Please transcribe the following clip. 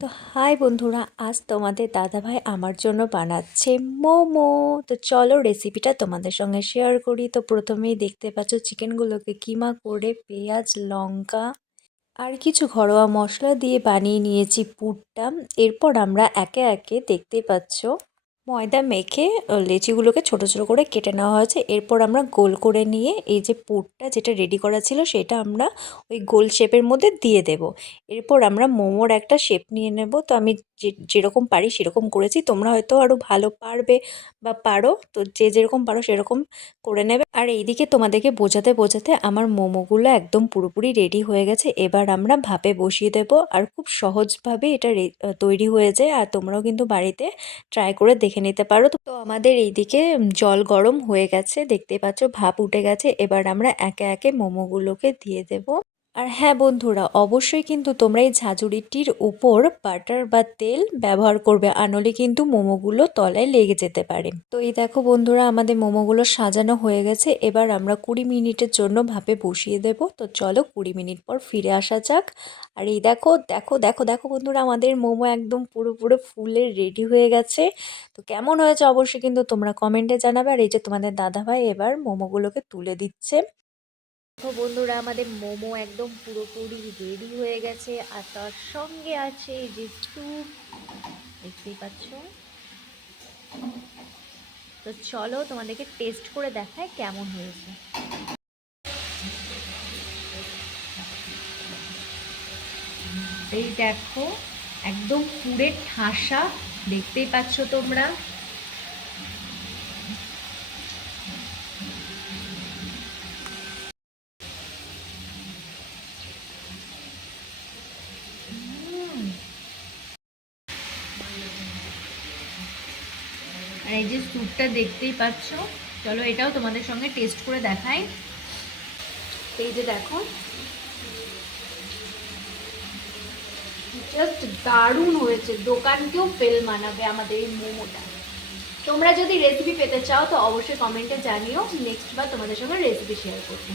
তো হাই বন্ধুরা, আজ তোমাদের দাদাভাই আমার জন্য বানাচ্ছে মোমো। তো চলো রেসিপিটা তোমাদের সঙ্গে শেয়ার করি। তো প্রথমেই দেখতে পাচ্ছ চিকেনগুলোকে কিমা করে পেঁয়াজ, লঙ্কা আর কিছু ঘরোয়া মশলা দিয়ে বানিয়ে নিয়েছি পুরটা। এরপর আমরা একে একে দেখতেই পাচ্ছ ময়দা মেখে লেচিগুলোকে ছোট ছোট করে কেটে নেওয়া হয়েছে। এরপর আমরা গোল করে নিয়ে এই যে পুরটা যেটা রেডি করা ছিল সেটা আমরা ওই গোল শেপের মধ্যে দিয়ে দেব। এরপর আমরা মোমোর একটা শেপ নিয়ে নেব। তো আমি যেরকম পারি সেরকম করেছি, তোমরা হয়তো আরও ভালো পারবে বা পারো, তো যে যেরকম পারো সেরকম করে নেবে। আর এইদিকে তোমাদেরকে বোঝাতে বোঝাতে আমার মোমোগুলো একদম পুরোপুরি রেডি হয়ে গেছে। এবার আমরা ভাপে বসিয়ে দেব। আর খুব সহজভাবে এটা তৈরি হয়ে যায়। আর তোমরাও কিন্তু বাড়িতে ট্রাই করে দেখে নিতে পারো। তো আমাদের এইদিকে জল গরম হয়ে গেছে, দেখতেই পাচ্ছ ভাপ উঠে গেছে। এবার আমরা একে একে মোমোগুলোকে দিয়ে দেব। আর হ্যাঁ বন্ধুরা, অবশ্যই কিন্তু তোমরা এই ঝাঁঝুরিটির উপর বাটার বা তেল ব্যবহার করবে, আনলে কিন্তু মোমোগুলো তলায় লেগে যেতে পারে। তো এই দেখো বন্ধুরা, আমাদের মোমোগুলো সাজানো হয়ে গেছে। এবার আমরা 20 মিনিটের জন্য ভাপে বসিয়ে দেব। তো চলো 20 মিনিট পর ফিরে আসা যাক। আর এই দেখো দেখো দেখো দেখো বন্ধুরা, আমাদের মোমো একদম পুরো ফুলে রেডি হয়ে গেছে। তো কেমন হয়েছে অবশ্যই কিন্তু তোমরা কমেন্টে জানাবে। আর এই যে তোমাদের দাদাভাই এবার মোমোগুলোকে তুলে দিচ্ছে। তো বন্ধুরা, আমাদের মোমো একদম পুরোপুরি রেডি হয়ে গেছে। আর তার সঙ্গে আছে এই যে স্যুপ, দেখতেই পাচ্ছ। তো চলো তোমাদেরকে টেস্ট করে দেখায় কেমন হয়েছে। এই দেখো, একদম পুরে ঠাসা, দেখতেই পাচ্ছ তোমরা। আর এই যে স্যুপটা দেখতেই পাচ্ছ। চলো এটাও তোমাদের সঙ্গে টেস্ট করে দেখাই। তো এই যে দেখো, জাস্ট দারুণ হয়েছে। দোকানকেও ফেল মানাবে আমাদের এই মোমোটা। তোমরা যদি রেসিপি পেতে চাও তো অবশ্যই কমেন্টে জানিও, নেক্সট বার তোমাদের সঙ্গে রেসিপি শেয়ার করবো।